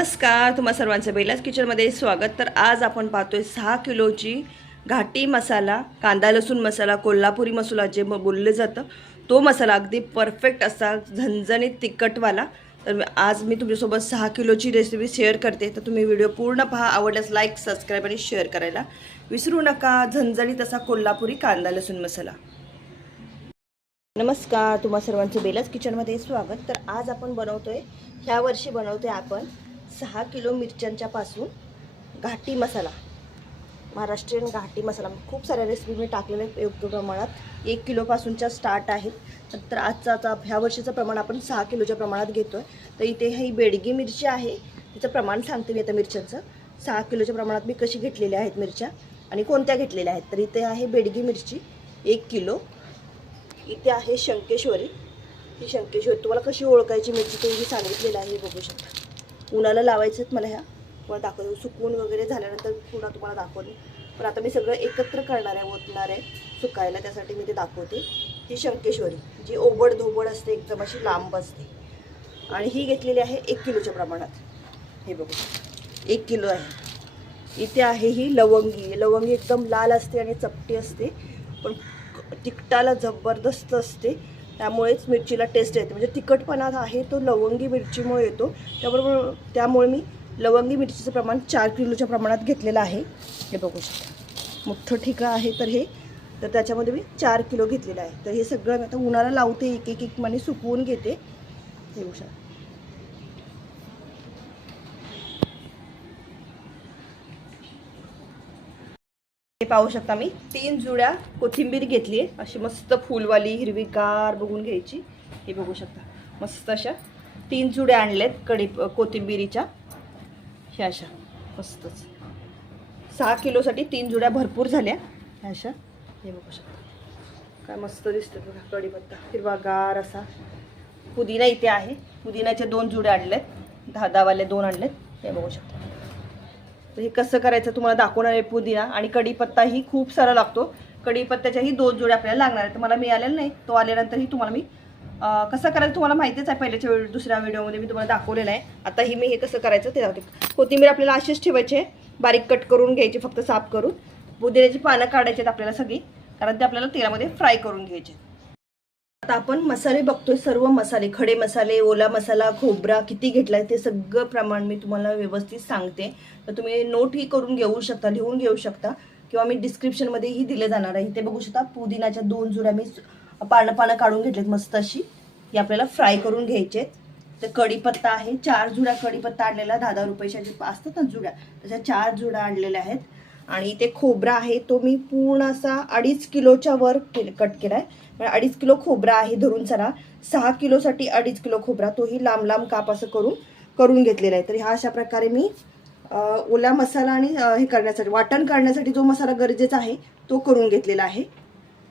नमस्कार, तुम्हा सर्वांचं बेलाच किचनमध्ये स्वागत. तर आज आपण पाहतोय 6 किलोची घाटी मसाला, कांदा लसूण मसाला, कोल्हापुरी मसाला जे बोललं जातं तो मसाला, अगदी परफेक्ट असा झणझणीत तिखटवाला. तर आज मी तुमच्यासोबत 6 किलोची रेसिपी शेअर करते. तर तुम्ही व्हिडिओ पूर्ण पहा. आवडल्यास लाईक, सबस्क्राईब आणि शेअर करायला विसरू नका. झणझणीत असा कोल्हापुरी कांदा लसूण मसाला. नमस्कार, तुम्हा सर्वांचं बेलाच किचनमध्ये स्वागत. तर आज आपण बनवतोय, ह्या वर्षी बनवतोय आपण 6 किलो मिरच्यांच्या पासून घाटी मसाला, महाराष्ट्रीयन घाटी मसाला. खूप साऱ्या रेसिपी मी टाकलेल्या आहेत योग्य प्रमाणात. 1 किलोपासूनच्या स्टार्ट आहेत. तर आजचा ह्या वर्षीचं प्रमाण आपण 6 किलोच्या प्रमाणात घेतो आहे. तर इथे ही बेडगी मिरची आहे, तिचं प्रमाण सांगते मी आता मिरच्यांचं. 6 किलोच्या प्रमाणात मी कशी घेतलेल्या आहेत मिरच्या आणि कोणत्या घेतलेल्या आहेत. तर इथे आहे बेडगी मिरची 1 किलो. इथे आहे शंकेश्वरी. ही शंकेश्वरी तुम्हाला कशी ओळखायची मिरची तेही सांगितलेलं आहे, बघू शकता. उन्हाला लावायचं मला ह्या तुम्हाला दाखवतो. सुकवून वगैरे झाल्यानंतर पुन्हा तुम्हाला दाखवते. पण आता मी सगळं एकत्र करणार आहे, ओतणार आहे सुकायला, त्यासाठी मी ते दाखवते. ही शंकेश्वरी जी ओबड धोबड असते, एकदम अशी लांब असते. आणि ही घेतलेली आहे 1 किलोच्या प्रमाणात. हे बघू 1 किलो आहे. इथे आहे ही लवंगी. लवंगी एकदम लाल असते आणि चपटी असते, पण तिखटाला जबरदस्त असते. त्यामुळेच मिरचीला टेस्ट येते, म्हणजे तिखटपणा आहे तो लवंगी मिरचीमुळे येतो. त्यामुळे मी लवंगी मिरचीचं प्रमाण 4 किलोच्या प्रमाणात घेतलेलं आहे. हे बघू शकता, मोठं ठिका आहे. तर त्याच्यामध्ये मी 4 किलो घेतलेलं आहे. तर हे सगळं मी आता उन्हाला लावते, एक एक माने सुकवून घेते. हे बघू शकता. हे पाहू शकता, मी 3 जुड्या कोथिंबीर घेतली आहे. अशी मस्त फुलवाली हिरवीगार बघून घ्यायची. हे बघू शकता, मस्त अशा 3 जुड्या आणल्यात कोथिंबीरीच्या. ह्या अशा मस्तच 6 किलोसाठी 3 जुड्या भरपूर झाल्या ह्या अशा. हे बघू शकता, काय मस्त दिसतं बघा. कढीपत्ता हिरवागार असा. पुदिना इथे आहे, पुदिनाचे 2 जुड्या आणल्यात, 10 वाले 2 आणलेत. हे बघू शकता. तर हे कसं करायचं तुम्हाला दाखवणार आहे. पुदिना आणि कढीपत्ताही खूप सारा लागतो. कढीपत्त्याच्याही 2 जोड्या आपल्याला लागणार आहेत. तर मला मिळालेला नाही, तो आल्यानंतरही तुम्हाला मी कसं करायचं तुम्हाला माहितीच आहे. पहिल्याच्या दुसऱ्या व्हिडिओमध्ये मी तुम्हाला दाखवलेलं आहे. आता ही मी हे कसं करायचं ते दाखवते. कोथिंबीर आपल्याला अशीच ठेवायची, बारीक कट करून घ्यायची, फक्त साफ करून. पुदिन्याची पानं काढायची आपल्याला सगळी, कारण ते आपल्याला तेलामध्ये फ्राय करून घ्यायचे. आता आपण मसाले बघतोय. सर्व मसाले, खडे मसाले, ओला मसाला, खोबरा किती घेतलाय ते सगळं प्रमाण मी तुम्हाला व्यवस्थित सांगते. तर तुम्ही नोटही करून घेऊ शकता, लिहून घेऊ शकता, किंवा मी डिस्क्रिप्शनमध्येही दिले जाणार आहे. ते बघू शकता. पुदिनाच्या 2 जुड्या मी पानं काढून घेतलेत मस्त अशी. ही आपल्याला फ्राय करून घ्यायचे. तर कढीपत्ता आहे 4 जुड्या कढीपत्ता आणलेला. 10 रुपयाच्या जे असतात ना जुड्या, तशा 4 जुड्या आणलेल्या आहेत. आणि ते खोबरा आहे तो मी पूर्ण असा 2.5 किलोच्या वर कट केलाय. 2.5 किलो खोबरा आहे धरून चला. 6 किलोसाठी 2.5 किलो खोबरा, तोही लांब लांब काप असं करून घेतलेला आहे. तर ह्या अशा प्रकारे मी ओला मसाला आणि हे करण्यासाठी, वाटण करण्यासाठी जो मसाला गरजेचा आहे तो करून घेतलेला आहे.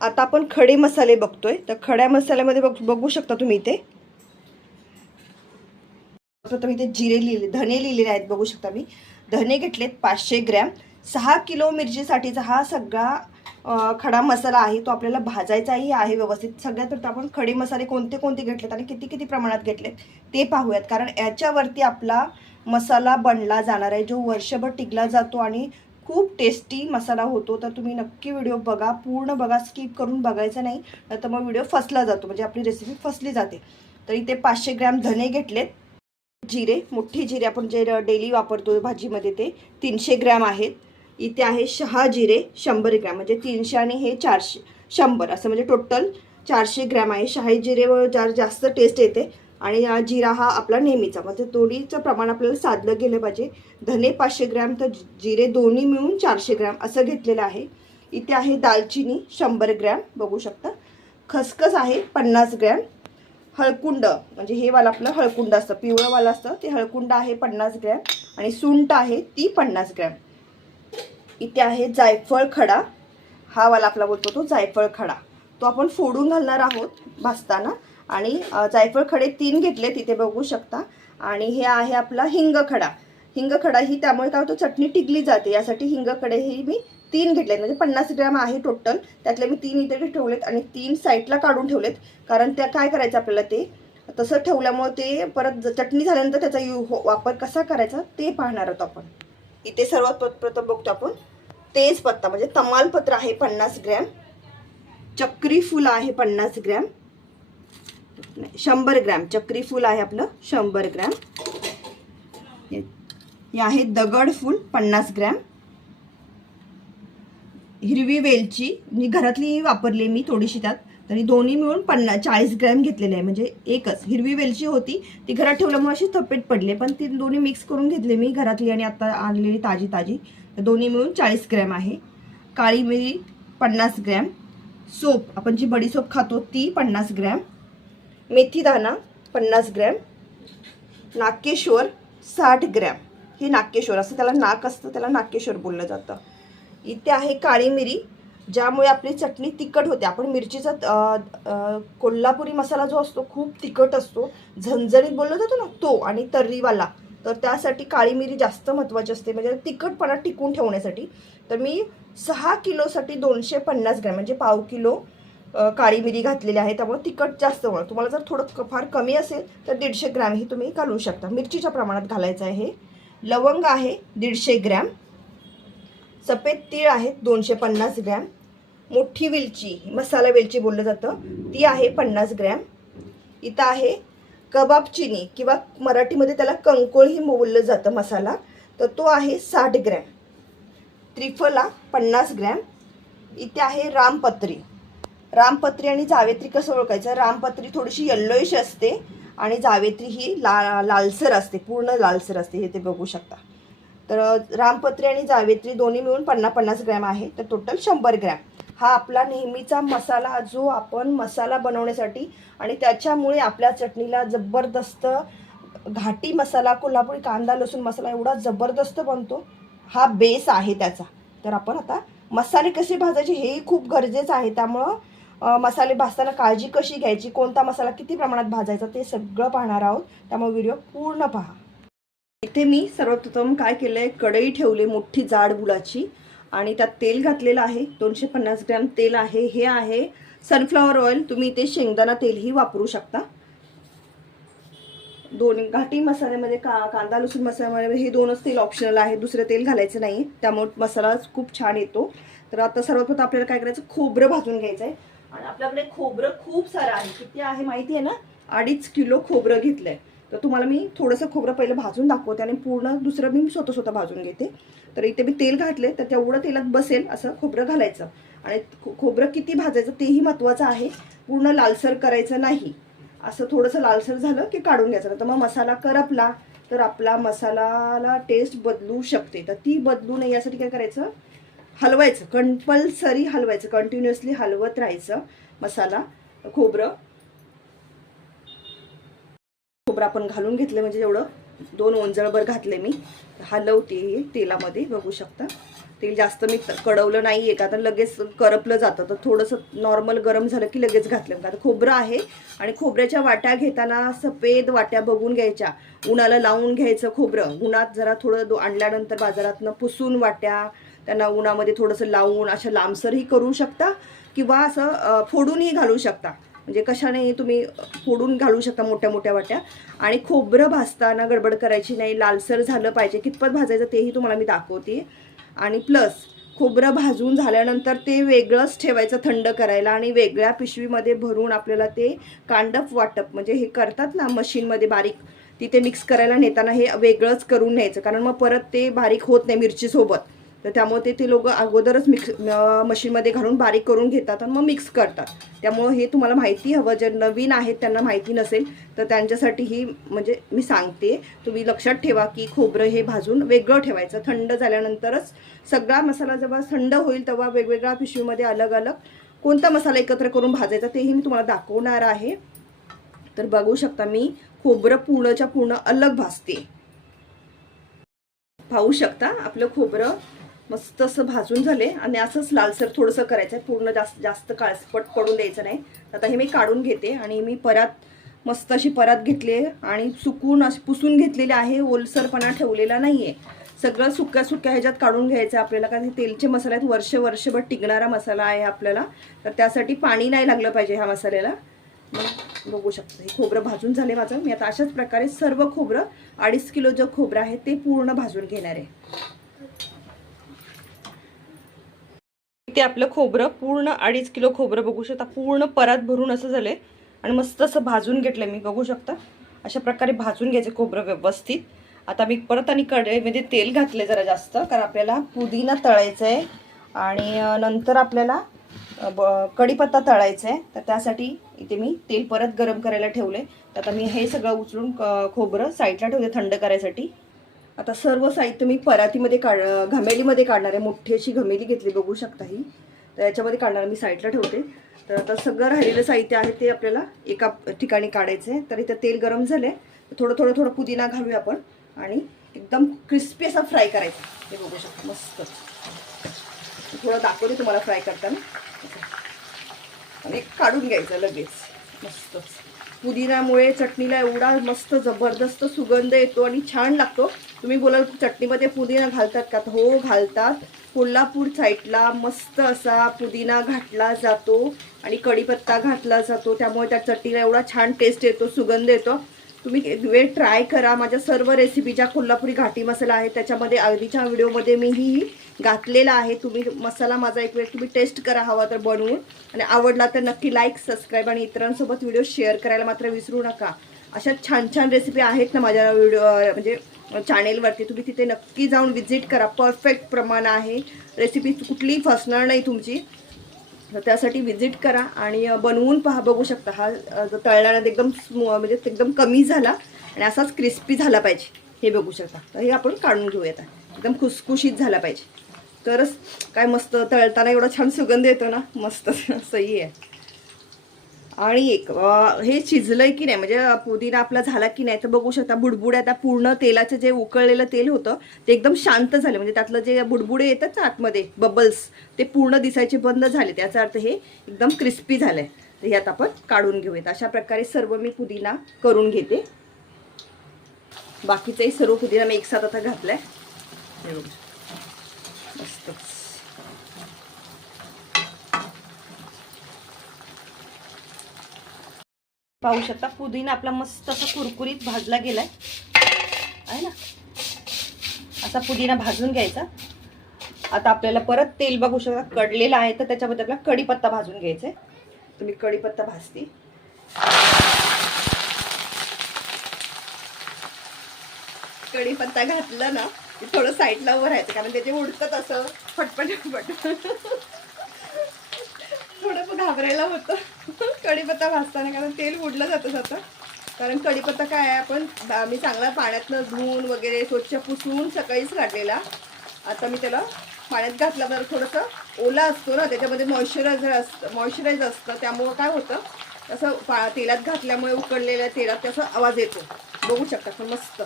आता आपण खडे मसाले बघतोय. तर खड्या मसाल्यामध्ये बघू शकता तुम्ही इथे जिरे लिहिले, धने लिहिलेले आहेत. बघू शकता मी धने घेतलेत 500 ग्रॅम. 6 किलो मिरचीसाठीचा हा सगळा खडा मसाला आहे, तो आपल्याला भाजायचाही आहे व्यवस्थित. सगळ्यात प्रथम आपण खडे मसाले कोणते कोणते घेतलेत आणि किती किती प्रमाणात घेतलेत ते पाहूयात, कारण याच्यावरती आपला मसाला बनला जाणार आहे, जो वर्षभर टिकला जातो आणि खूप टेस्टी मसाला होतो. तर तुम्ही नक्की व्हिडिओ बघा, पूर्ण बघा, स्किप करून बघायचं नाही, तर मग व्हिडिओ फसला जातो, म्हणजे आपली रेसिपी फसली जाते. तर इथे 500 ग्रॅम धने घेतलेत. जिरे, मोठी जिरे आपण जे डेली वापरतो भाजीमध्ये, ते 300 ग्रॅम आहेत. इथे आहे शहा जिरे 100 ग्रॅम, म्हणजे 300 आणि हे 400, 100 असं, म्हणजे टोटल 400 ग्रॅम आहे. शाही जिरे जास्त टेस्ट येते आणि जिरा हा आपला नेहमीचा, म्हणजे दोन्हीचं प्रमाण आपल्याला साधलं गेलं पाहिजे. धने 500 ग्रॅम तर जिरे दोन्ही मिळून 400 ग्रॅम असं घेतलेलं आहे. इथे आहे दालचिनी 100 ग्रॅम, बघू शकता. खसखस आहे 50 ग्रॅम. हळकुंड, म्हणजे हे वाला आपलं हळकुंड असतं, पिवळंवालं असतं ते हळकुंड आहे 50 ग्रॅम. आणि सुंठ आहे ती 50 ग्रॅम. इथे आहे जायफळ खडा, हा वाला आपला बोलतो तो जायफळ खडा, तो आपण फोडून घालणार आहोत भाजताना. आणि जायफळ खडे 3 घेतले तिथे बघू शकता. आणि हे आहे आपला हिंग खडा. हिंग खडा ही त्यामुळे काय होतं, चटणी टिकली जाते, यासाठी हिंग खडे ही मी 3 घेतलेत, म्हणजे 50 ग्रॅम आहे टोटल. त्यातले मी 3 इथे ठेवलेत आणि 3 साईडला काढून ठेवलेत, कारण त्या काय करायचं आपल्याला ते तसं ठेवल्यामुळे ते परत चटणी झाल्यानंतर त्याचा वापर कसा करायचा ते पाहणार आहोत आपण. इथे सर्वात प्रथम बघतो आपण तेजपत्ता म्हणजे तमालपत्र आहे 50 ग्रॅम, चक्री फूल आहे 50 ग्रॅम, 100 ग्रॅम चक्री फूल आहे आपलं 100 ग्रॅम, हे आहे दगड फूल 50 ग्रॅम, हिरवी वेलची मी घरातली वापरली मी थोडीशी त्यात, तरी दोन्ही मिळून 40 ग्रॅम घेतलेले आहे. म्हणजे एकच हिरवी वेलची होती ती घरात ठेवल्यामुळे अशी थपेट पडले, पण ती दोन्ही मिक्स करून घेतले मी घरातली आणि आता आणलेली ताजी ताजी, तर दोन्ही मिळून 40 ग्रॅम आहे. काळी मिरी 50 ग्रॅम, सोप आपण जी बडीसोप खातो ती 50 ग्रॅम, मेथी दाणा 50 ग्रॅम, नाकेश्वर 60 ग्रॅम. हे नाकेश्वर असं त्याला नाक असतं, त्याला नाकेश्वर बोललं जातं. इथे आहे काळी मिरी, ज्यामुळे आपली चटणी तिखट होते. आपण मिरचीचा कोल्हापुरी मसाला जो असतो खूप तिखट असतो, झणझणीत बोललं जातो ना तो, आणि तर्रीवाला, तर त्यासाठी काळी मिरी जास्त महत्त्वाची असते म्हणजे तिखटपणा टिकून ठेवण्यासाठी. तर मी 6 किलोसाठी 250 ग्रॅम म्हणजे पाव किलो काळी मिरी घातलेली आहे, त्यामुळे तिखट जास्त होणार. तुम्हाला जर थोडं फार कमी असेल तर 150 ग्रॅम ही तुम्ही घालू शकता. मिरचीच्या प्रमाणात घालायचं आहे. लवंग आहे 150 ग्रॅम, सफेद तीळ आहेत 250 ग्रॅम, मोठी वेलची मसाला वेलची बोललं जातं ती आहे 50 ग्रॅम. इथं आहे कबाब चिनी किंवा मराठीमध्ये त्याला कंकोळही बोललं जातं मसाला, तर तो आहे 60 ग्रॅम. त्रिफला 50 ग्रॅम. इथे आहे रामपत्री. रामपत्री आणि जावेत्री कसं ओळखायचं? रामपत्री थोडीशी येल्लोइश असते आणि जावेत्री ही लालसर असते, पूर्ण लालसर असते, हे ते बघू शकता. तर रामपत्री आणि जावेत्री दोन्ही मिळून 50-50 ग्रॅम आहे, तर टोटल 100 ग्रॅम. हा आपला नेहमीचा मसाला जो आपण मसाला बनवण्यासाठी आणि त्याच्यामुळे आपल्या चटणीला जबरदस्त घाटी मसाला, कोल्हापुरी कांदा लसूण मसाला एवढा जबरदस्त बनतो, हा बेस आहे त्याचा. तर आपण आता मसाले कसे भाजायचे हेही खूप गरजेचं आहे, त्यामुळं मसाले भाजताना काळजी कशी घ्यायची, कोणता मसाला किती प्रमाणात भाजायचा ते सगळं पाहणार आहोत, त्यामुळे व्हिडिओ पूर्ण पहा. इथे मी सर्वप्रथम काय केलं आहे, कढई ठेवली मोठी जाड बुडाची आणि त्यात तेल घातलेलं आहे. 250 ग्रॅम तेल आहे. हे आहे सनफ्लॉवर ऑइल, तुम्ही इथे शेंगदाणा तेलही वापरू शकता. दोन घाटी मसाल्यामध्ये कांदा लसूण मसाल्यामध्ये हे दोनच तेल ऑप्शनल आहे, दुसरं तेल घालायचं नाही, त्यामुळे मसाला खूप छान येतो. तर आता सर्वप्रथम आपल्याला काय करायचं, खोबरं भाजून घ्यायचं आहे. आणि आपल्याकडे खोबरं खूप सारं आहे, किती आहे माहिती आहे ना, 2.5 किलो खोबरं घेतलंय. तर तुम्हाला मी थोडंसं खोबरं पहिलं भाजून दाखवते आणि पूर्ण दुसरं मी स्वतः भाजून घेते. तर इथे मी तेल घातले, तर तेवढं तेलात बसेल असं खोबरं घालायचं. आणि खोबरं किती भाजायचं तेही महत्त्वाचं आहे, पूर्ण लालसर करायचं नाही. असं थोडंसं लालसर झालं की काढून घ्यायचं. तर मग मसाला करपला तर आपला मसालाला टेस्ट बदलू शकते, तर ती बदलू नये यासाठी काय करायचं, हलवायचं, कंपल्सरी हलवायचं, कंटिन्युअसली हलवत राहायचं मसाला. खोबरं आपण घालून घेतले, म्हणजे एवढं 2 ओंजळभर घातले मी, हलवते हे तेलामध्ये, बघू शकता. तेल जास्त मी कडवलं नाही आहे, का तर लगेच करपलं जातं, तर थोडंसं नॉर्मल गरम झालं की लगेच घातलं. का तर खोबरं आहे आणि खोबऱ्याच्या वाट्या घेताना सफेद वाट्या बघून घ्यायच्या, उन्हाला लावून घ्यायचं खोबरं. उन्हात जरा थोडं आणल्यानंतर बाजारातनं पुसून वाट्या त्यांना उन्हामध्ये थोडंसं लावून अशा लांबसरही करू शकता किंवा असं फोडूनही घालू शकता. म्हणजे कशाने तुम्ही फोडून घालू शकता मोठ्या मोठ्या वाट्या. आणि खोबरं भाजताना गडबड करायची नाही, लालसर झालं पाहिजे, कितपत भाजायचं तेही तुम्हाला मी दाखवते. आणि प्लस खोबरं भाजून झाल्यानंतर ते वेगळंच ठेवायचं थंड करायला, आणि वेगळ्या पिशवीमध्ये भरून आपल्याला ते कांडप वाटप म्हणजे हे करतात ना मशीनमध्ये बारीक, तिथे मिक्स करायला नेताना हे वेगळंच करून न्यायचं, कारण मग परत ते बारीक होत नाही मिरचीसोबत. तर त्यामुळे ते लोक अगोदरच मशीनमध्ये घालून बारीक करून घेतात आणि मग मिक्स करतात. त्यामुळे हे तुम्हाला माहिती हवं, जे नवीन आहेत त्यांना माहिती नसेल तर त्यांच्यासाठी ही म्हणजे मी सांगते. तुम्ही लक्षात ठेवा की खोबरं हे भाजून वेगळं ठेवायचं, थंड झाल्यानंतरच सगळा मसाला जेव्हा थंड होईल तेव्हा वेगवेगळ्या पिशवीमध्ये अलग अलग कोणता मसाला एकत्र करून भाजायचा तेही मी तुम्हाला दाखवणार आहे. तर बघू शकता मी खोबरं पूर्णच्या पूर्ण अलग भाजते. पाहू शकता आपलं खोबरं मस्त असं भाजून झाले आणि असंच लालसर थोडंसं करायचं आहे, पूर्ण जास्त काळसपट पडून द्यायचं नाही. आता हे मी काढून घेते आणि मी परात मस्त अशी परात घेतली आहे आणि सुकून अशी पुसून घेतलेली आहे, ओलसरपणा ठेवलेला नाही आहे. सगळं सुक्या ह्याच्यात काढून घ्यायचं आहे आपल्याला, कारण तेलचे मसाले आहेत, वर्षभर टिकणारा मसाला आहे आपल्याला, तर त्यासाठी पाणी नाही लागलं पाहिजे ह्या मसाल्याला. बघू शकता हे खोबरं भाजून झाले माझं. मी आता अशाच प्रकारे सर्व खोबरं 2.5 किलो जे खोबरं आहे ते पूर्ण भाजून घेणार आहे. ते आपलं खोबरं पूर्ण 2.5 किलो खोबरं बघू शकता पूर्ण परात भरून असं झालंय आणि मस्त असं भाजून घेतलंय मी. बघू शकता अशा प्रकारे भाजून घ्यायचं खोबरं व्यवस्थित. आता मी परत आणि कढईमध्ये तेल घातले जरा जास्त, कारण आपल्याला पुदिना तळायचा आहे आणि नंतर आपल्याला कढीपत्ता तळायचा आहे. तर त्यासाठी इथे मी तेल परत गरम करायला ठेवले. तर आता मी हे सगळं उचलून खोबरं साईडला ठेवले थंड करायसाठी. आता सर्व साहित्य मी परातीमध्ये घमेलीमध्ये काढणार आहे. मोठी अशी घमेली घेतली बघू शकता ही. तर याच्यामध्ये काढणार मी साईडला ठेवते. तर आता सगळं राहिलेलं साहित्य आहे ते आपल्याला एका ठिकाणी काढायचं आहे. तर इथं तेल गरम झालंय. थोडं पुदिना घालूया आपण आणि एकदम क्रिस्पी असा फ्राय करायचा. हे बघू शकता मस्त. थोडं दाखवते तुम्हाला फ्राय करताना. आणि काढून घ्यायचं लगेच. मस्त पुदिनामुळे चटणीला एवढा मस्त जबरदस्त सुगंध येतो आणि छान लागतो. तुम्ही बोलाल चटणीमध्ये पुदिना घालतात का? हो घालतात. कोल्हापूर साईडला मस्त असा पुदिना घातला जातो आणि कढीपत्ता घातला जातो. त्यामुळे त्या चटणीला एवढा छान टेस्ट येतो, सुगंध येतो. तुम्ही वेळ ट्राय करा. माझ्या सर्व रेसिपी ज्या कोल्हापुरी घाटी मसाला आहे त्याच्यामध्ये अगदीच्या व्हिडिओमध्ये मी ही घातलेला आहे. तुम्ही मसाला माझा एक वेळ तुम्ही टेस्ट करा हवा तर बनवून. आणि आवडला तर नक्की लाईक, सबस्क्राईब आणि इतरांसोबत व्हिडिओ शेअर करायला मात्र विसरू नका. अशा छान छान रेसिपी आहेत ना माझ्या व्हिडिओ म्हणजे चॅनेलवरती. तुम्ही तिथे नक्की जाऊन विजिट करा. परफेक्ट प्रमाण आहे. रेसिपी कुठलीही फसणार नाही तुमची. तर त्यासाठी विजिट करा आणि बनवून पहा. बघू शकता हा तळल्यानंतर एकदम म्हणजे एकदम कमी झाला आणि असाच क्रिस्पी झाला पाहिजे. हे बघू शकता. तर हे आपण काढून घेऊयात. एकदम खुसखुशीत झाला पाहिजे तरच काय मस्त तळताना एवढा छान सुगंध येतो ना, मस्त सही आहे. आणि एक हे शिजलंय की नाही म्हणजे पुदिना आपला झाला की नाही तर बघू शकता बुडबुड्या त्या पूर्ण तेलाचं जे उकळलेलं तेल होतं ते एकदम शांत झाले. म्हणजे त्यातलं जे बुडबुडे येतात ना आतमध्ये बबल्स ते पूर्ण दिसायचे बंद झाले. त्याचा अर्थ हे एकदम क्रिस्पी झालंय. तर यात आपण काढून घेऊयात. अशा प्रकारे सर्व मी पुदिना करून घेते. बाकीचाही सर्व पुदिना मी एकसाथ आता घातलाय. मस्त पाहू शकता पुदिना आपला मस्त असा कुरकुरीत भाजला गेलाय आहे ना. असा पुदिना भाजून घ्यायचा. आता आपल्याला परत तेल बघू शकता कडलेलं आहे तर त्याच्यामध्ये आपल्याला कढीपत्ता भाजून घ्यायचा आहे. तुम्ही कढीपत्ता भाजते. कढीपत्ता घातला ना की थोडं साईडला उभं राहायचं कारण त्याचे उडकत असं फटफट थोडं घाबरायला होतं कढीपत्ता भाजताना कारण तेल उडलं जातं. कारण कढीपत्ता काय आहे आपण मी चांगला पाण्यातनं धुवून वगैरे स्वच्छ पुसून सकाळीच काढलेला. आता मी त्याला पाण्यात घातला तर थोडंसं ओला असतो ना त्याच्यामध्ये मॉइश्चरायझर असतं. त्यामुळं काय होतं तसं तेलात घातल्यामुळे उकडलेल्या तेलात त्याचा आवाज येतो. बघू शकता पण मस्त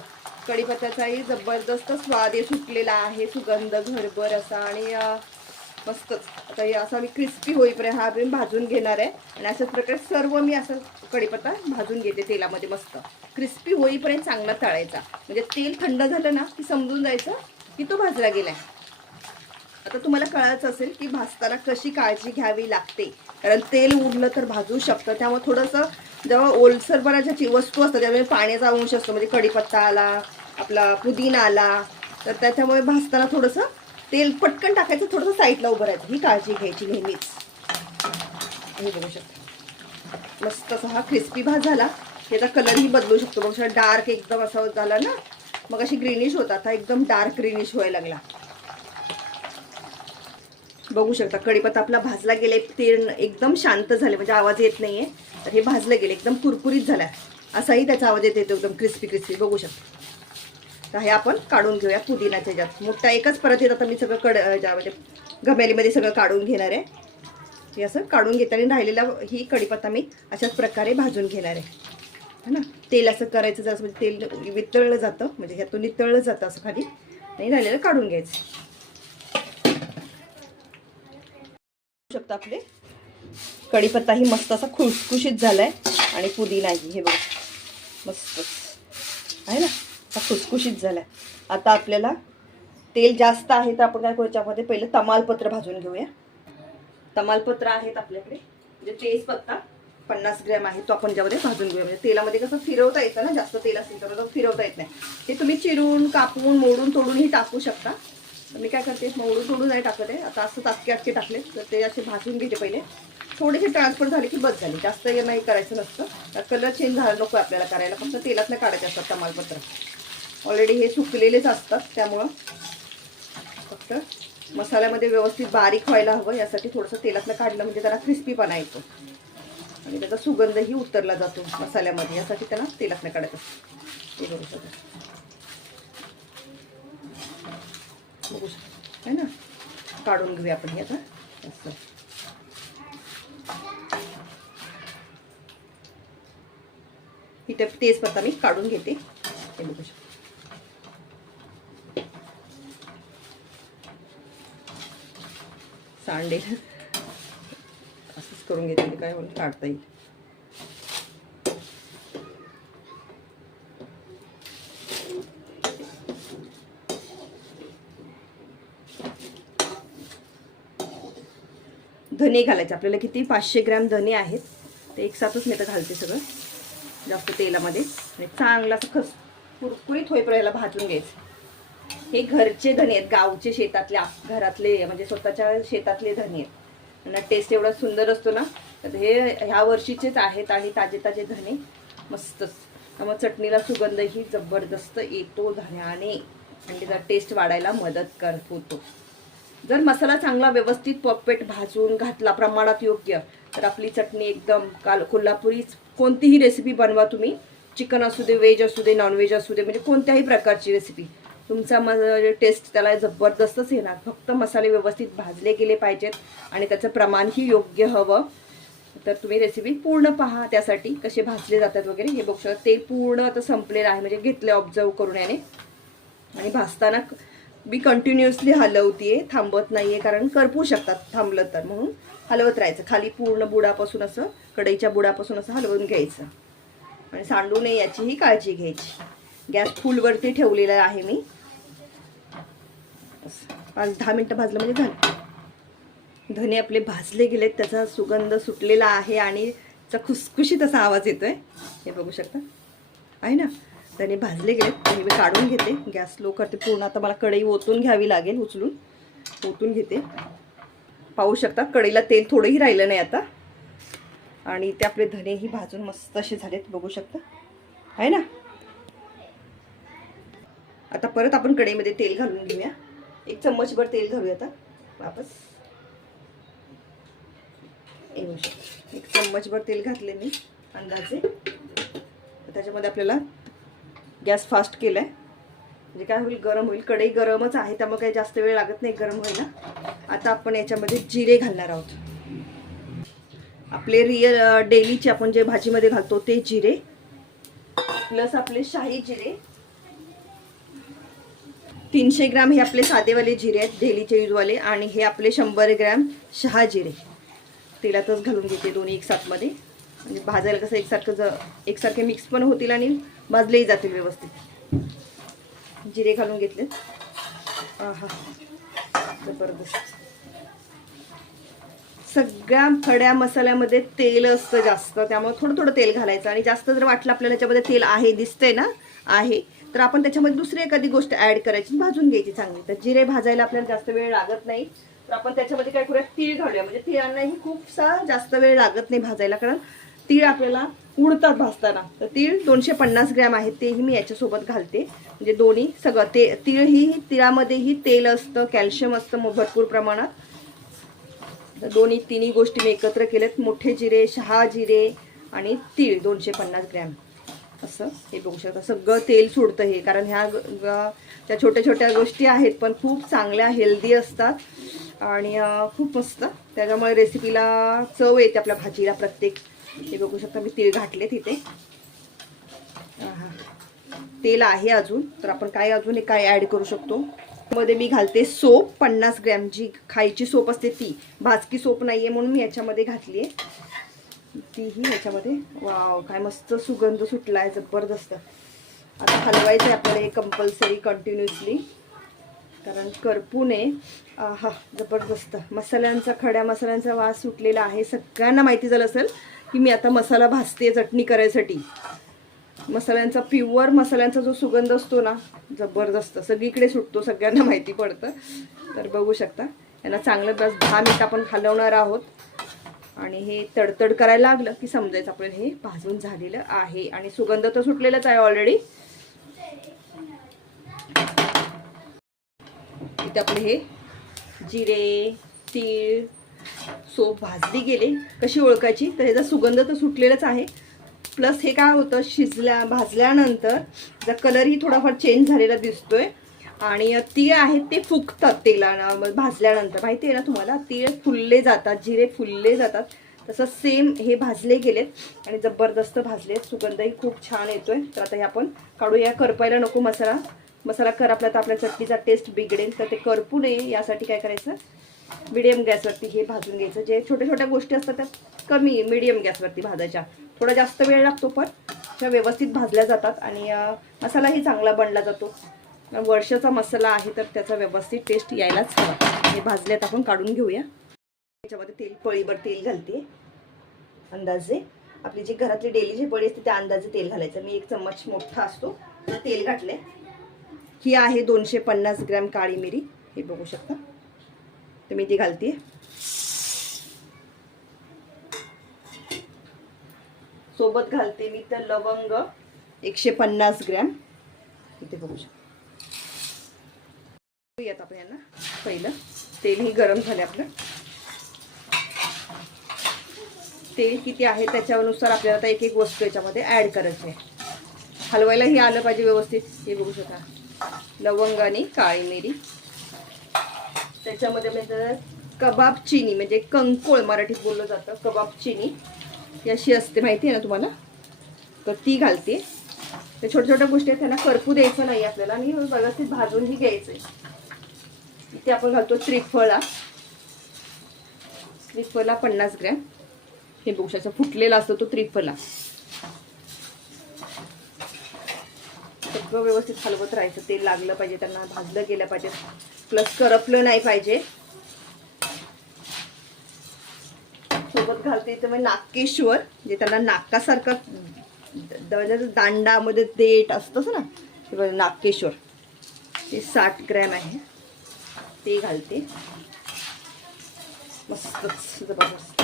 कढीपत्त्याचाही जबरदस्त स्वाद सुटलेला आहे. सुगंध घरभर असा आणि मस्तच. आता हे असं मी क्रिस्पी होईपर्यंत हा मी भाजून घेणार आहे. आणि अशाच प्रकारे सर्व मी असं कढीपत्ता भाजून घेते तेलामध्ये. मस्त क्रिस्पी होईपर्यंत चांगला तळायचा. म्हणजे तेल थंड झालं ना की समजून जायचं की तो भाजला गेलाय. आता तुम्हाला कळायचं असेल की भाजताना कशी काळजी घ्यावी लागते. कारण तेल उडलं तर भाजू शकतं. त्यामुळे थोडंसं जेव्हा ओलसरपणा ज्याची वस्तू असतात त्यामुळे पाण्याचा अंश असतो. म्हणजे कढीपत्ता आला आपला पुदिना आला तर त्याच्यामुळे भाजताना थोडंसं तेल पटकन टाकायचं. थोडंसं साईडला उभं राहायचं. ही काळजी घ्यायची नेहमीच. हे बघू शकता मस्त असा हा क्रिस्पी भाज झाला. त्याचा कलरही बदलू शकतो. बघा डार्क एकदम असा झाला ना मग अशी ग्रीनिश होता. आता एकदम डार्क ग्रीनिश व्हायला लागला. बघू शकता कढीपत्ता आपला भाजला गेले. तेल एकदम शांत झाले म्हणजे आवाज येत नाहीये. तर हे भाजलं गेले एकदम कुरकुरीत झाला असाही त्याचा आवाज येतो एकदम क्रिस्पी क्रिस्पी. बघू शकता. तर हे आपण काढून घेऊया पुदिनाच्या ह्याच्यात. मोठा एकच परत येत आता मी सगळं ज्यामध्ये घमेलीमध्ये सगळं काढून घेणार आहे. हे असं काढून घेताना राहिलेला ही कढीपत्ता मी अशाच प्रकारे भाजून घेणार आहे ना. तेल असं करायचं जसं म्हणजे तेल वितळलं जातं म्हणजे ह्यातून नितळलं जातं असं खाली आणि राहिलेलं काढून घ्यायचं. शकता आपले कढीपत्ताही मस्त असा खुसखुशीत झालाय आणि पुदिनाही हे बघा मस्त आहे ना खुसखुशीत झालाय. आता आपल्याला तेल जास्त आहे तर आपण काय करू याच्यामध्ये पहिलं तमालपत्र भाजून घेऊया. तमालपत्र आहेत आपल्याकडे म्हणजे तेजपत्ता 50 ग्रॅम आहे तो आपण त्याच्यामध्ये भाजून घेऊया. म्हणजे तेलामध्ये कसं फिरवता येतं ना, जास्त तेल असेल तर फिरवता येत नाही. हे तुम्ही चिरून कापून मोडून तोडूनही टाकू शकता. तर मी काय करते, मोडून तोडून नाही टाकत आहे. आता असं अटके टाकले तर ते असे भाजून घेते पहिले. थोडेसे ट्रान्सफर झाले की बस झाले, जास्त हे नाही करायचं नसतं. कलर चेंज झाला नको आपल्याला करायला, फक्त तेलात नाही काढायचे असतात तमालपत्र. ऑलरेडी हे सुकलेलेच असतात, त्यामुळं फक्त मसाल्यामध्ये व्यवस्थित बारीक व्हायला हवं यासाठी थोडंसं तेलातनं काढलं म्हणजे त्याला क्रिस्पीपणा येतो आणि त्याचा सुगंधही उतरला जातो मसाल्यामध्ये, यासाठी त्याला तेलातनं काढायचं. हे बघू शकता, बघू शकता है ना. काढून घेऊया आपण हे आता. असं ही तेजपत्ता मी काढून घेते. हे बघू शकता. सांडे असंच करून घेते, काय म्हणून काढता येईल. धने घालायचे आपल्याला. किती 500 ग्रॅम धने आहेत, ते एक साथच मी तर घालते सगळं जास्त तेलामध्ये. आणि चांगला असं कुरकुरीत होईपर्यंत भाजून घ्यायचं. हे घरचे धने आहेत, गावचे शेतातले घरातले म्हणजे स्वतःच्या शेतातले धने आहेत. त्यांना टेस्ट एवढा सुंदर असतो ना. तर हे ह्या वर्षीचेच आहेत आणि ताजे ताजे धने मस्तच. त्यामुळे चटणीला सुगंधही जबरदस्त येतो धण्याने आणि त्याचा टेस्ट वाढायला मदत होतो. जर मसाला चांगला व्यवस्थित परफेक्ट भाजून घातला प्रमाणात योग्य, तर आपली चटणी एकदम कोल्हापुरी कोणतीही रेसिपी बनवा तुम्ही, चिकन असू दे, व्हेज असू दे, नॉनव्हेज असू दे, म्हणजे कोणत्याही प्रकारची रेसिपी, तुमचा टेस्ट त्याला जबरदस्तच येणार. फक्त मसाले व्यवस्थित भाजले गेले पाहिजेत आणि त्याचं प्रमाणही योग्य हवं. तर तुम्ही रेसिपी पूर्ण पहा, त्यासाठी कसे भाजले जातात वगैरे. हे बघू शकता तेल पूर्ण आता संपलेलं आहे, म्हणजे घेतले ऑब्झर्व करून याने. आणि भाजताना मी कंटिन्युअसली हलवते, थांबत नाहीये, कारण करपू शकतात थांबलं तर, म्हणून हलवत राहायचं. खाली पूर्ण बुडापासून असं, कढईच्या बुडापासून असं हलवून घ्यायचं आणि सांडू नये याचीही काळजी घ्यायची. गॅस फुलवरती ठेवलेला आहे मी. 5-10 मिनटं भाजलं म्हणजे झालं. धने आपले भाजले गेलेत, त्याचा सुगंध सुटलेला आहे आणि त्याचा खुसखुशीत असा आवाज येतोय. हे बघू शकता आहे ना. धने भाजले गेलेत, मी काढून घेते. गॅस लो करते पूर्ण. आता मला कढई ओतून घ्यावी लागेल, उचलून ओतून घेते. पाहू शकता कढईला तेल थोडंही राहिलं नाही आता. आणि ते आपले धनेही भाजून मस्त असे झालेत, बघू शकता आहे ना. आता परत आपण कढईमध्ये तेल घालून घेऊया. 1 चम्मचभर तेल घालूया आता वापस. 1 चम्मचभर तेल घातले मी अंदाजे. त्याच्यामध्ये आपल्याला गॅस फास्ट केलाय, म्हणजे काय होईल, गरम होईल. कढई गरमच आहे, त्यामुळे काही जास्त वेळ लागत नाही गरम व्हायला. आता आपण याच्यामध्ये जिरे घालणार आहोत. आपले डेलीचे आपण जे भाजीमध्ये घालतो ते जिरे, प्लस आपले शाही जिरे 300 ग्रॅम. हे आपले साधेवाले जिरे आहेत, डेलीचे यूजवाले. आणि हे आपले 100 ग्रॅम शहा जिरे तेलातच घालून घेते, दोन्ही एकसाथमध्ये. म्हणजे भाजायला कसं एकसारखे मिक्स पण होतील आणि भाजलेही जातील व्यवस्थित. जिरे घालून घेतले. आहा जबरदस्त. सगळ्या खड्या मसाल्यामध्ये तेल असतं जास्त, त्यामुळे थोडं थोडं तेल घालायचं. आणि जास्त जर वाटलं आपल्याला त्याच्यामध्ये तेल आहे, दिसतंय ना आहे, तर आपण त्याच्यामध्ये दुसरी एखादी गोष्ट ॲड करायची, भाजून घ्यायची चांगली. तर जिरे भाजायला आपल्याला जास्त वेळ लागत नाही, तर आपण त्याच्यामध्ये काय करूया, तीळ घालूया. म्हणजे तिळांनाही खूपसा जास्त वेळ लागत नाही भाजायला, कारण तीळ आपल्याला उडतात भाजताना. तर तीळ 250 ग्रॅम आहेत, तेही मी याच्यासोबत घालते. म्हणजे दोन्ही सगळं तिळामध्येही तेल असतं, कॅल्शियम असतं भरपूर प्रमाणात. तर तिन्ही गोष्टी मी एकत्र केल्यात. मोठे जिरे, शहा जिरे आणि तीळ 250 ग्रॅम असं. हे बघू शकता सगळं तेल सोडतं हे, कारण त्या छोट्या छोट्या गोष्टी आहेत पण खूप चांगल्या, हेल्दी असतात आणि खूप मस्त. त्याच्यामुळे रेसिपीला चव येते आपल्या भाजीला प्रत्येक. हे बघू शकता मी तीळ घातले तिथे. तेल आहे अजून, तर आपण अजून काय ॲड करू शकतो. मध्ये मी घालते सोप 50 ग्रॅम, जी खायची सोप असते ती. भाजकी सोप नाहीये म्हणून मी याच्यामध्ये घातली आहे, तीही याच्यामध्ये. वाव काय मस्त सुगंध सुटला आहे, जबरदस्त. आता हलवायचं आहे आपल्याला हे कंपल्सरी कंटिन्युअसली, कारण करपू नये. हा जबरदस्त. खड्या मसाल्यांचा वास सुटलेला आहे. सगळ्यांना माहिती झालं असेल की मी आता मसाला भाजते चटणी करायसाठी. मसाल्यांचा प्युअर मसाल्यांचा जो सुगंध असतो ना, जबरदस्त सगळीकडे सुटतो, सगळ्यांना माहिती पडतं. तर बघू शकता यांना चांगलं बस 10 मिनिट आपण हलवणार आहोत. आणि हे तडतड करायला लागलं की समजायचं आपल्याला हे भाजून झालेलं आहे. आणि सुगंध तर सुटलेलाच आहे ऑलरेडी. इथे आपले हे जिरे, तीळ, सोप भाजली गेले. कशी ओळखायची तर ह्याचा सुगंध तर सुटलेलाच आहे. प्लस हे काय होतं, भाजल्यानंतर जर कलरही थोडाफार चेंज झालेला दिसतोय. आणि तीळ आहेत ते फुगतात तेलानं भाजल्यानंतर, माहिती आहे ना तुम्हाला, तीळ फुलले जातात, जिरे फुलले जातात. तसं सेम हे भाजले गेलेत आणि जबरदस्त भाजले. सुगंधही खूप छान येतोय. तर आता हे आपण काढूया. करपायला नको मसाला करपला तर आपल्या चटणीचा टेस्ट बिघडेल. तर ते करपू नये यासाठी काय करायचं, मिडियम गॅसवरती हे भाजून घ्यायचं. जे छोट्या छोट्या गोष्टी असतात त्या कमी मिडियम गॅसवरती भाजायच्या. थोडा जास्त वेळ लागतो पण त्या व्यवस्थित भाजल्या जातात आणि मसालाही चांगला बनला जातो. वर्षाचा मसाला आहे तर त्याचा व्यवस्थित टेस्ट यायलाच हवा. हे भाजल्यात आपण काढून घेऊया. त्याच्यामध्ये तेल, पळीभर तेल घालते अंदाजे. आपली जी घरातली डेली जी पळी असते त्या अंदाजे तेल घालायचं. मी 1 चम्मच मोठा असतो तेल घातले. ही आहे 250 ग्रॅम काळी मिरी, हे बघू शकता. तर मी ती घालते. सोबत घालते मी तर लवंग 150 ग्रॅम, इथे बघू शकता. आपण यांना पहिलं तेलही गरम झाले. आपलं तेल किती आहे त्याच्यानुसार आपल्याला आता एक एक वस्तू याच्यामध्ये ऍड करायची आहे. हलवायलाही आलं पाहिजे व्यवस्थित. हे बघू शकता, लवंग आणि काळी मिरी. त्याच्यामध्ये म्हणजे कबाब चिनी, म्हणजे कंकोळ मराठीत बोललं जातं. कबाब चिनी ही अशी असते, माहिती आहे ना तुम्हाला, तर ती घालते. त्या छोट्या छोट्या गोष्टी आहेत, त्यांना करपू द्यायचं नाही आपल्याला आणि व्यवस्थित भाजूनही घ्यायचं. इथे आपण घालतो त्रिफळा 50 ग्रॅम. हे बघू शकता फुटलेला असतो तो त्रिफळा. सगळं व्यवस्थित हलवत राहायचं. तेल लागलं पाहिजे त्यांना, भाजलं गेलं पाहिजे, प्लस करपलं नाही पाहिजे. सोबत घालते इथं मी नाकेश्वर, जे त्यांना नाकासारखं दांडामध्ये देठ असतंच ना, ते नाकेश्वर, ते 60 ग्रॅम आहे, ते घालते. मस्तच जबरदस्त.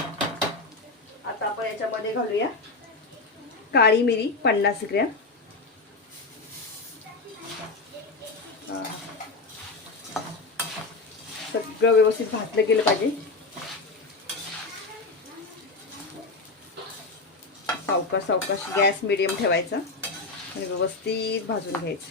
आता आपण याच्यामध्ये घालूया काळी मिरी 50 ग्रॅम. सगळं व्यवस्थित भाजलं गेलं पाहिजे. सावकाश गॅस मिडियम ठेवायचा आणि व्यवस्थित भाजून घ्यायचं.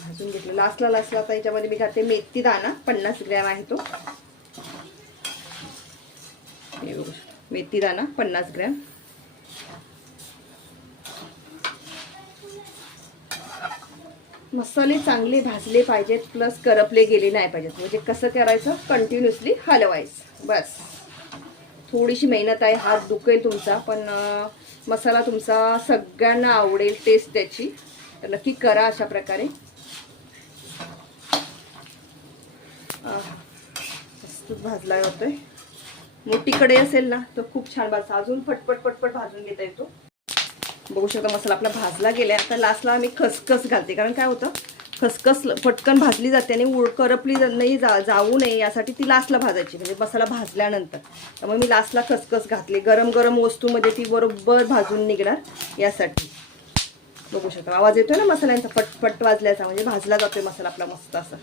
भाजून घेतलं. लास्टला आता याच्यामध्ये मी घालते मेथी दाणा 50 ग्रॅम आहे तो. हे बघू, मेथी दाणा 50 ग्रॅम. मसाले चांगले भाजले पाहिजेत, प्लस करपले गेले नाही पाहिजेत. म्हणजे कसं करायचं, कंटिन्युअसली हलवायचं बस. थोडीशी मेहनत आहे, हात दुखेल तुमचा, पण मसाला तुमचा सगळ्यांना आवडेल, टेस्ट त्याची. तर नक्की करा अशा प्रकारे. मस्त भाजला होतोय. मोठी कढई असेल ना तर खूप छान भाजला, अजून पटपट भाजून घेता येतो. बघू शकता मसाला आपला भाजला गेलाय. आता लास्टला मी खसखस घालते, कारण काय होतं, खसखस पटकन भाजली जाते आणि करपली नाही जाऊ नये यासाठी ती लास्टला भाजायची, म्हणजे मसाला भाजल्यानंतर. त्यामुळे मी लास्टला खसखस घातली. गरम वस्तूमध्ये ती बरोबर भाजून निघणार यासाठी. बघू शकता आवाज येतोय ना मसाल्यांचा, पटपट वाजल्याचा, म्हणजे भाजला जातोय मसाला आपला मस्त असा.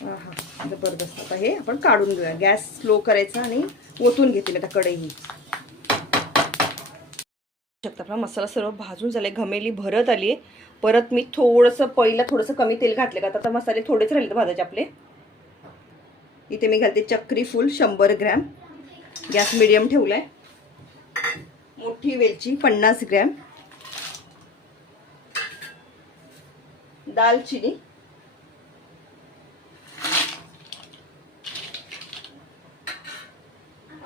हा जबरदस्त. आता हे आपण काढून घेऊया. गॅस स्लो करायचा आणि ओतून घेतील आता कढई. आपला मसाला सर्व भाजून झालाय, घमेली भरत आली आहे. परत मी पहिला थोडंसं कमी तेल घातलं का, आता मसाले थोडेच राहिले भाजायचे आपले. इथे मी घालते चक्री फूल 100 ग्रॅम. गॅस मिडियम ठेवलाय. मोठी वेलची 50 ग्रॅम. दालचिनी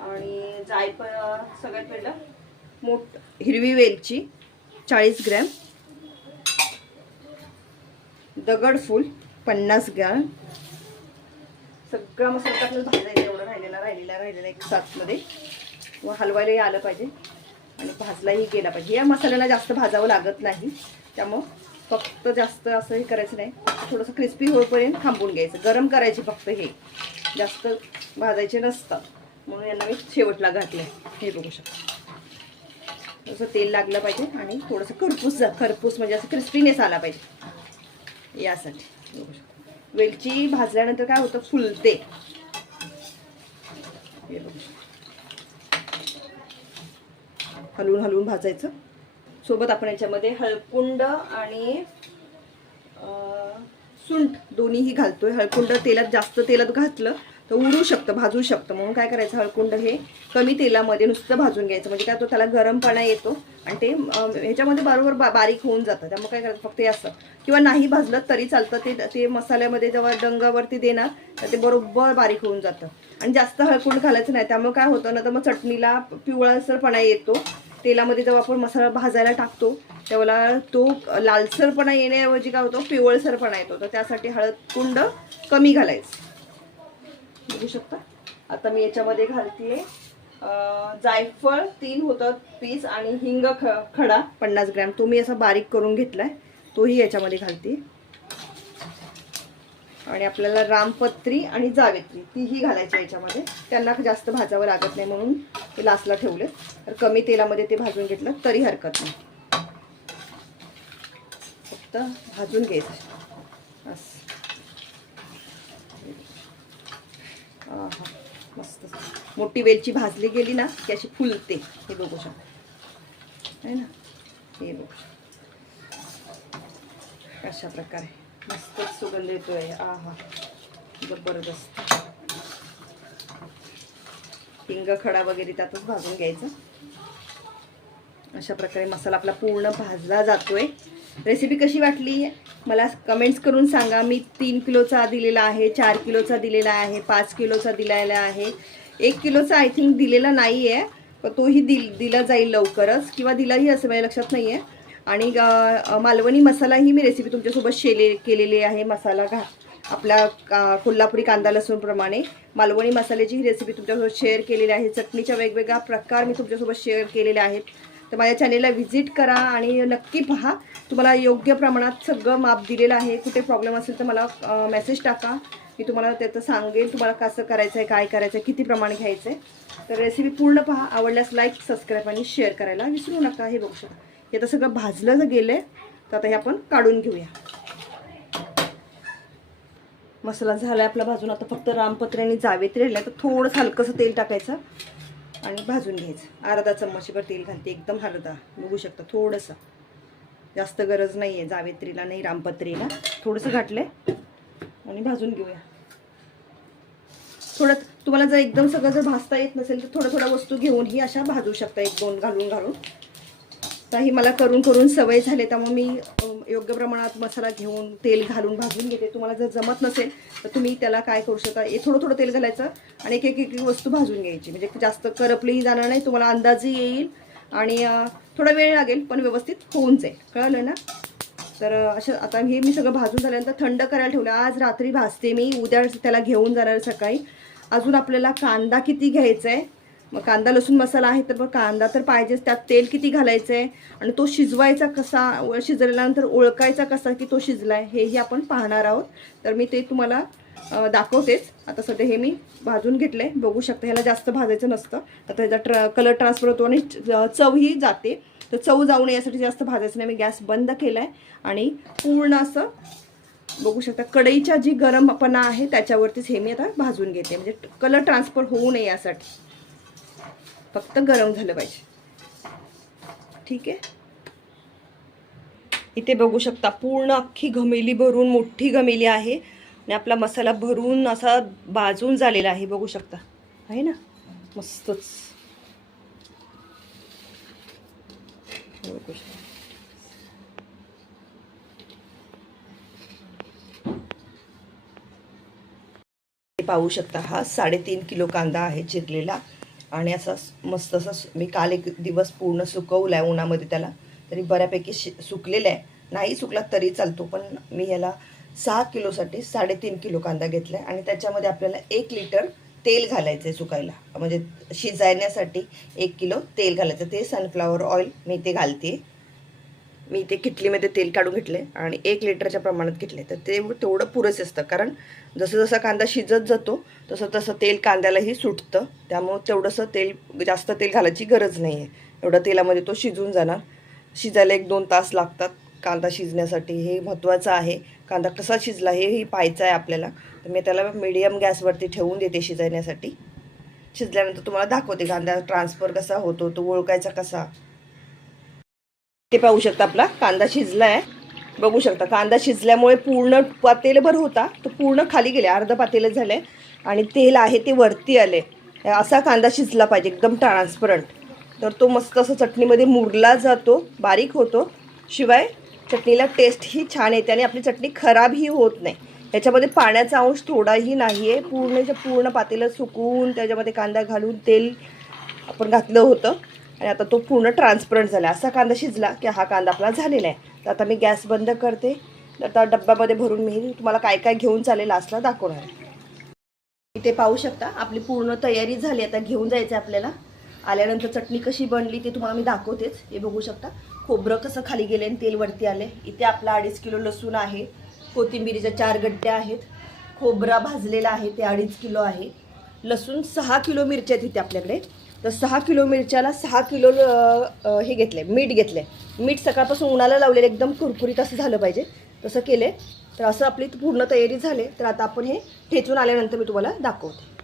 आणि जायफळ सगळ्यात पहिलं हिरवी वेलची 40 ग्रॅम. दगडफूल 50 ग्रॅम. सगळा मसाला आपल्याला भाजायचा एवढं राहिलेला एक साथमध्ये व हलवायलाही आलं पाहिजे आणि भाजलाही गेला पाहिजे. या मसाल्याला जास्त भाजावं लागत नाही, त्यामुळं फक्त जास्त असं हे करायचं नाही, थोडंसं क्रिस्पी होईपर्यंत थांबून घ्यायचं. गरम करायचे फक्त, हे जास्त भाजायचे नसतात म्हणून यांना मी शेवटला घातलं. हे बघू शकता, थोडंसं तेल लागलं पाहिजे आणि थोडंसं खरपूस म्हणजे असं क्रिस्पीनेस आला पाहिजे यासाठी. बघू शकता वेलची भाजल्यानंतर काय होतं, फुलते. हे बघू शकता, हलवून भाजायचं. सोबत आपण याच्यामध्ये हळकुंड आणि सुंठ दोन्हीही घालतोय. हळकुंड जास्त तेलात घातलं तर उडू शकतं, भाजू शकतं, म्हणून काय करायचं, हळकुंड हे कमी तेलामध्ये नुसतं भाजून घ्यायचं. म्हणजे काय तो त्याला गरमपणा येतो आणि ते ह्याच्यामध्ये बरोबर बारीक होऊन जातं. त्यामुळे काय करायचं, फक्त हे असं किंवा नाही भाजलं तरी चालतं. ते मसाल्यामध्ये जेव्हा डंगावरती देणार तर ते बरोबर बारीक होऊन जातं. आणि जास्त हळकुंड घालायचं नाही, त्यामुळे काय होतं ना, तर मग चटणीला पिवळसरपणा येतो. तेलामध्ये जेव्हा आपण मसाला भाजायला टाकतो तेव्हा तो लालसरपणा येण्याऐवजी काय होतो, पिवळसरपणा येतो. तर त्यासाठी हळकुंड कमी घालायचं. बघू शकता. आता मी याच्यामध्ये घालते जायफळ 3 होतं पीस आणि हिंग खडा 50 ग्रॅम, तो मी असा बारीक करून घेतलाय, तोही याच्यामध्ये घालते. आणि आपल्याला रामपत्री आणि जावेत्री तीही घालायची याच्यामध्ये. त्यांना जास्त भाजावं लागत नाही म्हणून ते लास्टला ठेवले. तर कमी तेलामध्ये ते भाजून घेतलं तरी हरकत नाही, फक्त भाजून घ्यायचं बस. मस्त मोठी वेलची भाजली गेली ना की अशी फुलते. हे बघू शकता आहे ना, हे बघू अशा प्रकारे मस्त सुगंध येतोय. जबरदस्त. हिंग खडा वगैरे त्यातच भाजून घ्यायचं. अशा प्रकारे मसाला आपला पूर्ण भाजला जातोय. रेसिपी कशी वाटली मला कमेंट्स करून सांगा. मी 3 किलोचा दिलेला आहे, 4 किलोचा दिलेला आहे, 5 किलोचा दिलेला आहे, 1 किलोचा आय थिंक दिलेला नाही आहे, पण तोही दिला जाईल लवकरच किंवा दिलाही असं माझ्या लक्षात नाही आहे. आणि मालवणी मसालाही मी रेसिपी तुमच्यासोबत केलेली आहे. मसाला आपला कोल्हापुरी कांदा लसूणप्रमाणे मालवणी मसाल्याची ही रेसिपी तुमच्यासोबत शेअर केलेली आहे. चटणीच्या वेगवेगळ्या प्रकार मी तुमच्यासोबत शेअर केलेले आहेत. तर माझ्या चॅनेलला व्हिजिट करा आणि नक्की पहा. तुम्हाला योग्य प्रमाणात सगळं माप दिलेलं आहे. कुठे प्रॉब्लेम असेल तर मला मेसेज टाका, मी तुम्हाला त्याचं सांगेन तुम्हाला कसं करायचं आहे, काय करायचं आहे, किती प्रमाण घ्यायचं आहे. तर रेसिपी पूर्ण पहा. आवडल्यास लाईक, सबस्क्राईब आणि शेअर करायला विसरू नका. हे बघू शकता, हे आता सगळं भाजलं जर गेलं तर आता हे आपण काढून घेऊया. मसाला झाला आपला भाजून. आता फक्त रामपत्री आणि जावेत्री राहिलं, तर थोडंसं हलकंसं तेल टाकायचं आणि भाजून घ्यायचं. अर्धा चम्मचभर तेल घालते, एकदम अर्धा. बघू शकता, थोडंसं, जास्त गरज नाही आहे जावेत्रीला नाही रामपत्रीला. थोडंसं घातलं आणि भाजून घेऊया. थोडं तुम्हाला जर एकदम सगळं जर भाजता येत नसेल तर थोडं वस्तू घेऊनही अशा भाजू शकता, 1-2 घालून. तर ही मला करून सवय झाली, त्यामुळे मी योग्य प्रमाणात मसाला घेऊन तेल घालून भाजून घेते. तुम्हाला जर जमत नसेल तर तुम्ही त्याला काय करू शकता, थोडं तेल घालायचं आणि एक वस्तू भाजून घ्यायची. म्हणजे जास्त करपलीही जाणार नाही, तुम्हाला अंदाजही येईल आणि थोडा वेळ लागेल पण व्यवस्थित होऊन जाईल. कळलं ना. तर असं आता हे मी सगळं भाजून झाल्यानंतर थंड करायला ठेवलं. आज रात्री भाजते मी, उद्या त्याला घेऊन जाणार सकाळी. अजून आपल्याला कांदा किती घ्यायचा आहे, मग कांदा लसूण मसाला आहे तर मग कांदा तर पाहिजेच. त्यात तेल किती घालायचं आहे आणि तो शिजवायचा कसा, शिजल्यानंतर ओळखायचा कसा की तो शिजला आहे, हेही आपण पाहणार आहोत. तर मी ते तुम्हाला दाखवतेच. आता सध्या हे मी भाजून घेतलं आहे, बघू शकता. ह्याला जास्त भाजायचं नसतं, आता ह्याचा कलर ट्रान्सफर होतो आणि चवही जाते. तर चव जाऊ नये यासाठी जास्त भाजायचं नाही. मी गॅस बंद केला आहे आणि पूर्ण असं बघू शकता कढईच्या जी गरमपणा आहे त्याच्यावरतीच हे मी आता भाजून घेते. म्हणजे कलर ट्रान्सफर होऊ नये यासाठी फक्त गरम झालं पाहिजे. ठीक आहे. इथे बघू शकता पूर्ण अख्खी घमेली भरून, मोठी घमेली आहे आणि आपला मसाला भरून असा भाजून झालेला आहे. बघू शकता आहे ना, मस्तच. पाहू शकता हा 3.5 किलो कांदा आहे चिरलेला आणि असा मस्त असा मी काल एक दिवस पूर्ण सुकवला आहे उन्हामध्ये त्याला, तरी बऱ्यापैकी सुकलेला आहे. नाही सुकला तरी चालतो, पण मी याला 6 किलोसाठी 3.5 किलो कांदा घेतला आहे आणि त्याच्यामध्ये आपल्याला 1 लिटर तेल घालायचं आहे सुकायला, म्हणजे शिजायण्यासाठी 1 किलो तेल घालायचं. ते सनफ्लावर ऑइल मी ते घालते. मी ते किटलीमध्ये तेल काढून घेतले आणि 1 लिटरच्या प्रमाणात घेतले. तर ते तेवढं पुरेसं असतं, कारण जसं जसं कांदा शिजत जातो तसं तसं तेल कांद्यालाही सुटतं. त्यामुळं तेवढंसं जास्त तेल घालायची गरज नाही आहे. एवढं तेलामध्ये तो शिजून जाणार. शिजायला 1-2 तास लागतात कांदा शिजण्यासाठी. हे महत्त्वाचं आहे. कांदा कसा शिजला हेही पाहायचं आहे आपल्याला. तर मी त्याला मीडियम गॅसवरती ठेवून देते शिजण्यासाठी. शिजल्यानंतर तुम्हाला दाखवते कांदा ट्रान्सफर कसा होतो, तो ओळखायचा कसा. ते पाहू शकता आपला कांदा शिजला आहे. बघू शकता कांदा शिजल्यामुळे पूर्ण पातेलभर होता तो पूर्ण खाली गेले, अर्ध पातेलं झाले आणि तेल आहे ते वरती आले. असा कांदा शिजला पाहिजे, एकदम ट्रान्सपरंट. तर तो मस्त असं चटणीमध्ये मुरला जातो, बारीक होतो. शिवाय चटणीला टेस्टही छान येते आणि आपली चटणी खराबही होत नाही. याच्यामध्ये पाण्याचा अंश थोडाही नाही आहे. पूर्ण पातेलं सुकवून त्याच्यामध्ये कांदा घालून तेल आपण घातलं होतं आणि आता तो पूर्ण ट्रान्सपरंट झाला. असा कांदा शिजला की हा कांदा आपला झालेला आहे. तर आता मी गॅस बंद करते. आता डब्यामध्ये भरून मी तुम्हाला काय काय घेऊन चालेल लास्टला दाखवणार आहे. इथे पाहू शकता आपली पूर्ण तयारी झाली. आता घेऊन जायचं आहे आपल्याला. आल्यानंतर चटणी कशी बनली ते तुम्हाला मी दाखवतेच. हे बघू शकता खोबरं कसं खाली गेले आणि तेल वरती आले. इथे आपला 2.5 किलो लसूण आहे. कोथिंबिरीच्या 4 गड्ड्या आहेत. खोबरा भाजलेला आहे ते 2.5 किलो आहे. लसूण 6 किलो मिरच्या आहेत इथे आपल्याकडे. तर 6 किलो मिरच्याला 6 किलो हे घेतले, मीठ घेतले. मीठ सकाळपासून उन्हाला लावलेलं एकदम कुरकुरीत असं झालं पाहिजे, तसं केले. तर असं आपली पूर्ण तयारी झाली. तर आता आपण हे ठेचून आल्यानंतर मी तुम्हाला दाखवते.